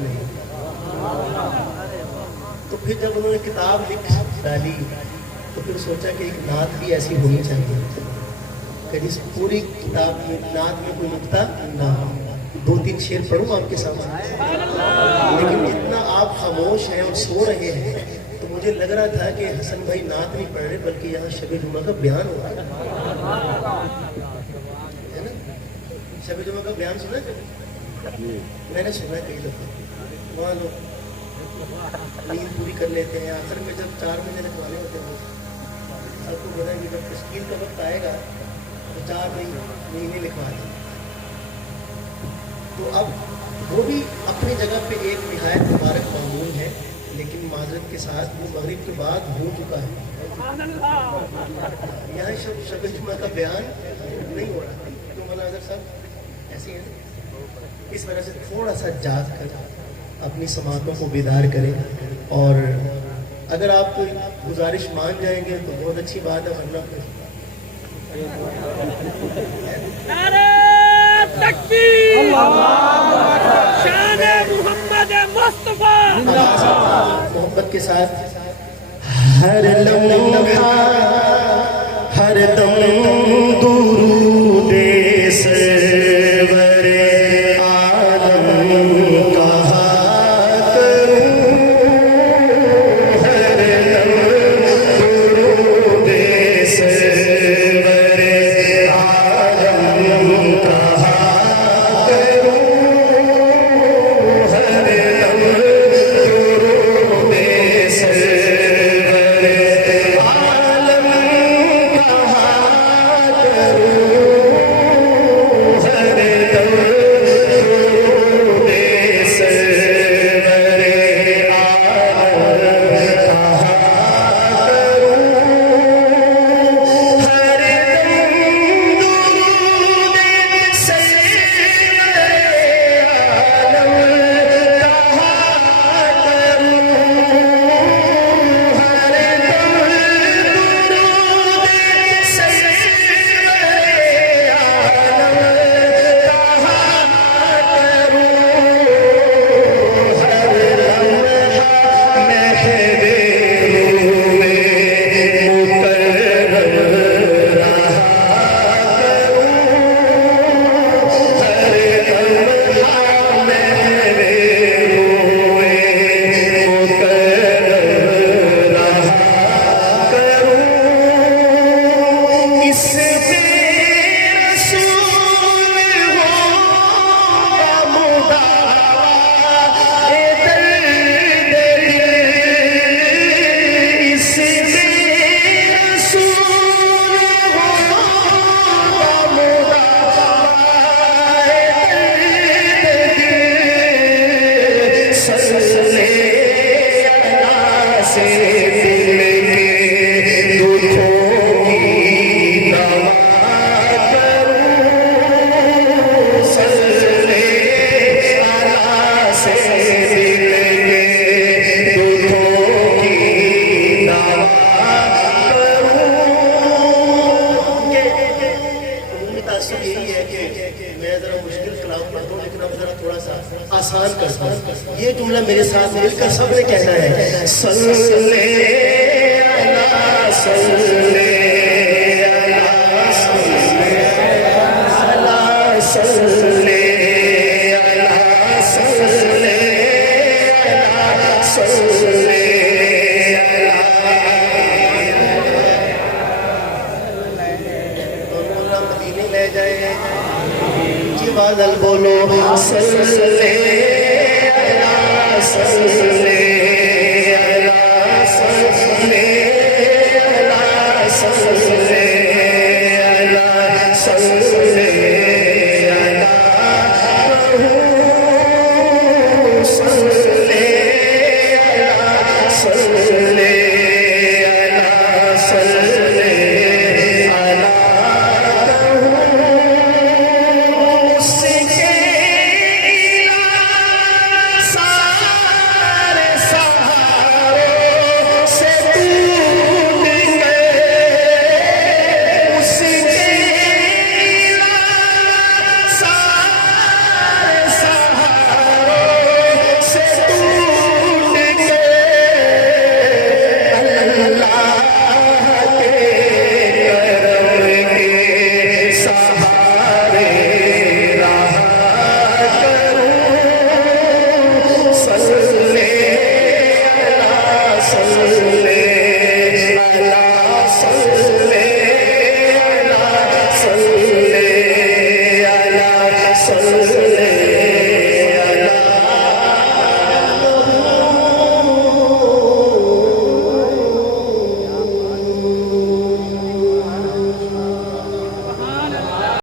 نہیں. تو پھر جب انہوں نے کتاب لکھ ڈالی تو پھر سوچا کہ ایک نعت بھی ایسی ہونی چاہیے کہ جس پوری کتاب میں نعت میں کوئی نقطہ نہ ہو. 2-3 شعر پڑھوں آپ کے سامنے, لیکن اتنا آپ خاموش ہیں اور سو رہے ہیں تو مجھے لگ رہا تھا کہ حسن بھائی نعت نہیں پڑھ رہے بلکہ یہاں شب جمعہ کا بیان ہو رہا ہے نا. شب جمعہ کا بیان سنا کہ میں نے سنا کئی دفعہ. وہاں لوگ نیند پوری کر لیتے ہیں, آخر میں جب 4 مہینے لکھوانے ہوتے ہیں سب کو پتا ہے کہ جب تشکیل کا وقت آئے گا تو 4 مہینے لکھوا دیں. تو اب وہ بھی اپنی جگہ پہ ایک نہایت مبارک معمول ہے, لیکن معذرت کے ساتھ وہ مغرب کے بعد ہو چکا ہے. یہاں شب جمعہ کا بیان نہیں ہو رہا. تو مناظر صاحب ایسے ہیں, اس وجہ سے تھوڑا سا جاگ کر اپنی سماعتوں کو بیدار کریں, اور اگر آپ کوئی گزارش مان جائیں گے تو بہت اچھی بات ہے, ورنہ پھر تکبیر شان محمد مصطفیٰ. محبت کے ساتھ ہر لمحہ ہر دم درود سرور عالم کہا کروں, ہر دم درود سرور عالم کہا کروں, ہر دم درود سرور عالم کہا کروں, ہر دم درود سرور آسان کرتا ہوں. یہ جملہ میرے ساتھ مل کر سب نے کہنا ہے, صلی اللہ صلی اللہ صلی اللہ صلی اللہ صلی اللہ صلی اللہ. مدینے لے جائے جی بادل بولو, صلی